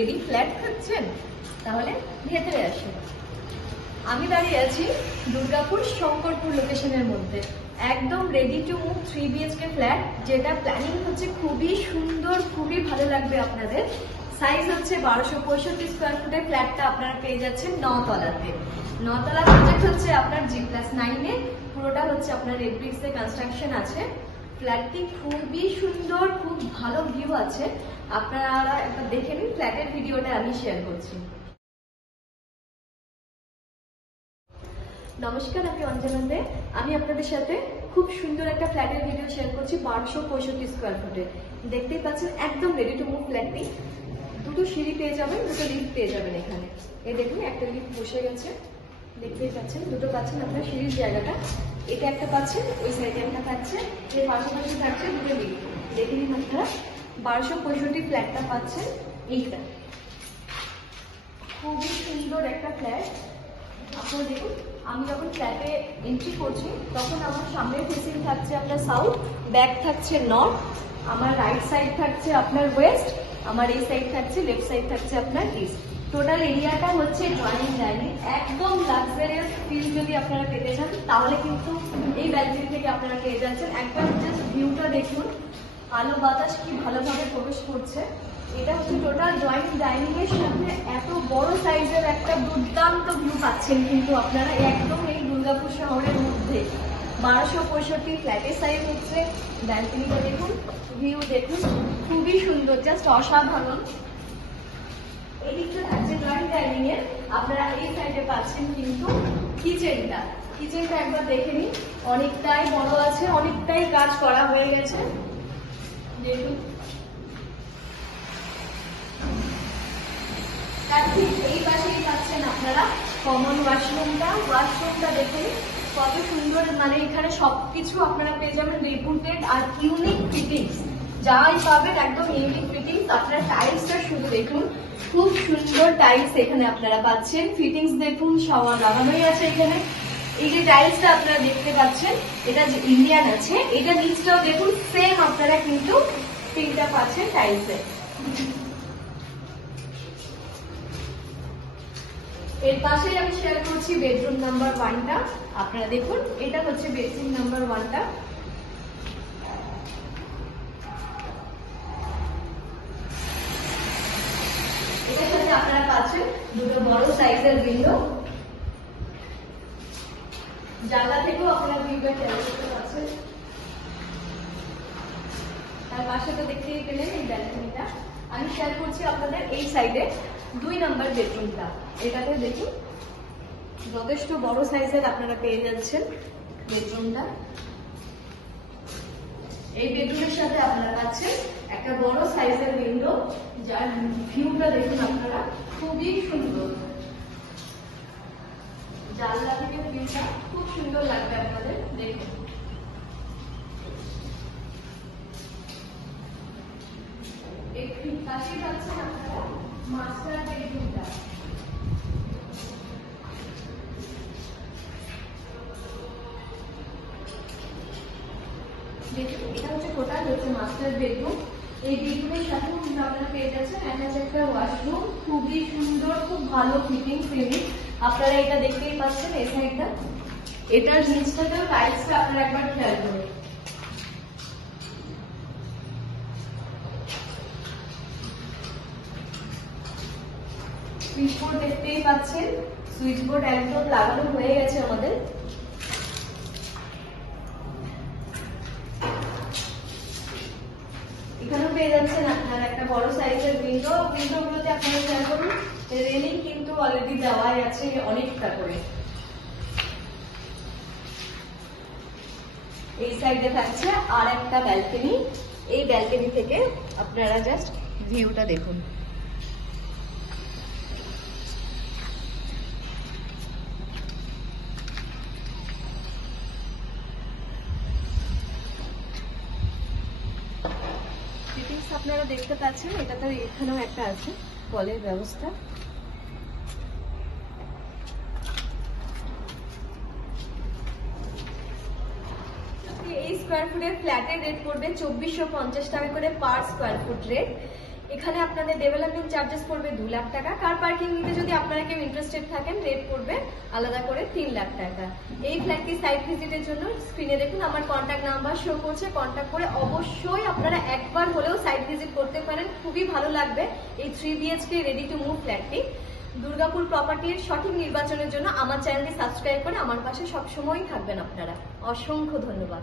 Ready flat খুঁজছেন? তাহলে ভেতরে আসুন। আমি দাঁড়িয়ে আছি দুর্গাপুর শঙ্করপুর লোকেশনের মধ্যে, একদম ready to move 3 BHK flat, যেটা প্ল্যানিং হচ্ছে খুবই সুন্দর, খুবই ভালো লাগবে আপনাদের। সাইজ হচ্ছে 1265 স্কোয়ার ফুটের ফ্ল্যাটটা আপনারা পেয়ে যাচ্ছেন 9 তলাতে। 9 তলা প্রজেক্ট হচ্ছে আপনার G+9 এ, পুরোটা হচ্ছে আপনার রেড ব্রিক্স এর কনস্ট্রাকশন আছে। ফ্ল্যাটটি খুবই সুন্দর, খুব ভালো ভিউ আছে, আপনারা একবার দেখে নিন। ফ্ল্যাটের ভিডিওটা আমি শেয়ার করছি। নমস্কার, আমি অঞ্জনা দে। আমি আপনাদের সাথে খুব সুন্দর একটা ফ্ল্যাটের ভিডিও শেয়ার করছি 1265 স্কোয়ার ফুটে। দেখতেই পাচ্ছেন একদম রেডি টু মুভ ফ্ল্যাটটি। দুটো সিঁড়ি পেয়ে যাবেন, দুটো লিফট পেয়ে যাবেন এখানে। এই দেখুন একটা লিফট বসে গেছে, দেখতেই পাচ্ছেন। দুটো পাচ্ছেন আপনার সিঁড়ির জায়গাটা, এটা একটা পাচ্ছেন, ওই সাইডে একটা পাচ্ছেন, এর পাশাপাশি থাকছে দুটো লিফট। দেখে নিন আপনারা 1265 ফ্ল্যাটটা পাচ্ছেন এইটা। খুবই সুন্দর একটা ফ্ল্যাট। আপনারা দেখুন, আমি যখন ফ্ল্যাটে এন্ট্রি করছি তখন আমার সামনের ফেসিং থাকছে আপনার সাউথ, ব্যাক থাকছে নর্থ, আমার রাইট সাইড থাকছে আপনার ওয়েস্ট, আমার এই সাইড থাকছে, লেফট সাইড থাকছে আপনার ইস্ট। টোটাল এরিয়াটা হচ্ছে ড্রয়িং ডাইনিং। একদম লাক্সারিয়াস ফিল যদি আপনারা পেতে চান তাহলে কিন্তু এই ব্যালকনি থেকে আপনারা পেয়ে যাচ্ছেন। একবার জাস্ট ভিউটা দেখুন, আলো বাতাস কি ভালোভাবে প্রবেশ করছে। এটা হচ্ছে টোটাল ড্রয়িং ডাইনিং এর সাথে এত বড় সাইজের একটা দুর্দান্ত ভিউ পাচ্ছেন কিন্তু আপনারা একদম এই দুর্গাপুর শহরের মধ্যে। 1265 ফ্ল্যাটের সাইজ হচ্ছে। ব্যালকনিটা দেখুন, ভিউ দেখুন, খুবই সুন্দর, জাস্ট অসাধারণ। এই দিকটা থাকছে ড্রয়িং ডাইনিং এর। আপনারা এই সাইডে পাচ্ছেন কিন্তু কিচেনটা। কিচেনটা একবার দেখে নিন, অনেকটাই বড় আছে, অনেকটাই কাজ করা হয়ে গেছে। দেখুন, তার ঠিক এই পাশেই পাচ্ছেন আপনারা কমন ওয়াশরুমটা। ওয়াশরুমটা দেখুন কত সুন্দর, মানে এখানে সবকিছু আপনারা পেয়ে যাবেন রিপুটেড আর ইউনিক ফিটিংস। যাই পাবেন একদম ইউনিক ফিটিংস। আপনারা টাইলসটা শুধু দেখুন, খুব সুন্দর টাইলস এখানে আপনারা পাচ্ছেন। ফিটিংস দেখুন, শাওয়ার লাগানোই আছে এখানে। এই যে টাইলসটা আপনারা দেখতে পাচ্ছেন, এটা যে ইন্ডিয়ান আছে, এটা নিচটাও দেখুন সেম আপনারা কিন্তু প্রিন্টটা পাচ্ছেন টাইলসে। এর পাশেই আমি শেয়ার করছি বেডরুম নাম্বার 1টা। আপনারা দেখুন, এটা হচ্ছে বেডরুম নাম্বার 1টা। এটার সাথে আপনারা পাচ্ছেন দুটো বড় সাইজের উইন্ডো। জানলা থেকেও আপনারা ভিউটা খেয়াল করতে পারছেন। তার পাশে তো দেখতেই পেলেন এই ব্যালকনিটা। আমি শেয়ার করছি আপনাদের এই সাইডে 2 নম্বর বেডরুমটা। এটাতে দেখুন যথেষ্ট বড় সাইজের আপনারা পেয়ে যাচ্ছেন বেডরুমটা। এই বেডরুমের সাথে আপনারা পাচ্ছেন একটা বড় সাইজের উইন্ডো, যার ভিউটা দেখুন আপনারা খুবই সুন্দর। জানলা থেকে ভিউটা খুব সুন্দর লাগবে আপনাদের। দেখুন, একটু পাশে পাচ্ছেন আপনারা মাস্টার বেডরুমটা। দেখুন, এটা হচ্ছে টোটাল হচ্ছে মাস্টার বেডরুম। এই বেডরুমের সাথে কিন্তু আপনারা পেয়ে যাচ্ছেন অ্যাটাচ একটা ওয়াশরুম। খুবই সুন্দর, খুব ভালো ফিটিংস ইউনিক। আপনারা এটা দেখতেই পাচ্ছেন এই সাইডটা। এটার নিচটাতেও টাইলসটা আপনারা একবার খেয়াল করুন। সুইচ বোর্ড দেখতেই পাচ্ছেন, সুইচ বোর্ড একদম লাগানো হয়ে গেছে আমাদের। এখানেও পেয়ে যাচ্ছেন আপনারা একটা বড় সাইজের উইন্ডো। উইন্ডোগুলোতে আপনারা খেয়াল করুন, রেলিং কিন্তু অলরেডি দেওয়াই আছে অনেকটা করে। এই সাইডে থাকছে আর একটা ব্যালকনি। এই ব্যালকনি থেকে আপনারা জাস্ট ভিউটা দেখুন। ফিটিংস আপনারা দেখতে পাচ্ছেন, এটাতে এখানেও একটা আছে কলের ব্যবস্থা। এই স্কোয়ার ফুটের ফ্ল্যাটের রেট পড়বে 2450 টাকা করে পার স্কোয়ার ফুট রেট। এখানে আপনাদের ডেভেলপমেন্ট চার্জেস পড়বে 2 লাখ টাকা। কার পার্কিং নিতে যদি আপনারা কেউ ইন্টারেস্টেড থাকেন, রেট পড়বে আলাদা করে 3 লাখ টাকা। এই ফ্ল্যাটটি সাইট ভিজিটের জন্য স্ক্রিনে দেখুন আমার কন্ট্যাক্ট নাম্বার শো করছে, কন্ট্যাক্ট করে অবশ্যই আপনারা একবার হলেও সাইট ভিজিট করতে পারেন। খুবই ভালো লাগবে এই 3 BHK রেডি টু মুভ ফ্ল্যাটটি। দুর্গাপুর প্রপার্টির সঠিক নির্বাচনের জন্য আমার চ্যানেলটি সাবস্ক্রাইব করে আমার পাশে সবসময়ই থাকবেন আপনারা। অসংখ্য ধন্যবাদ।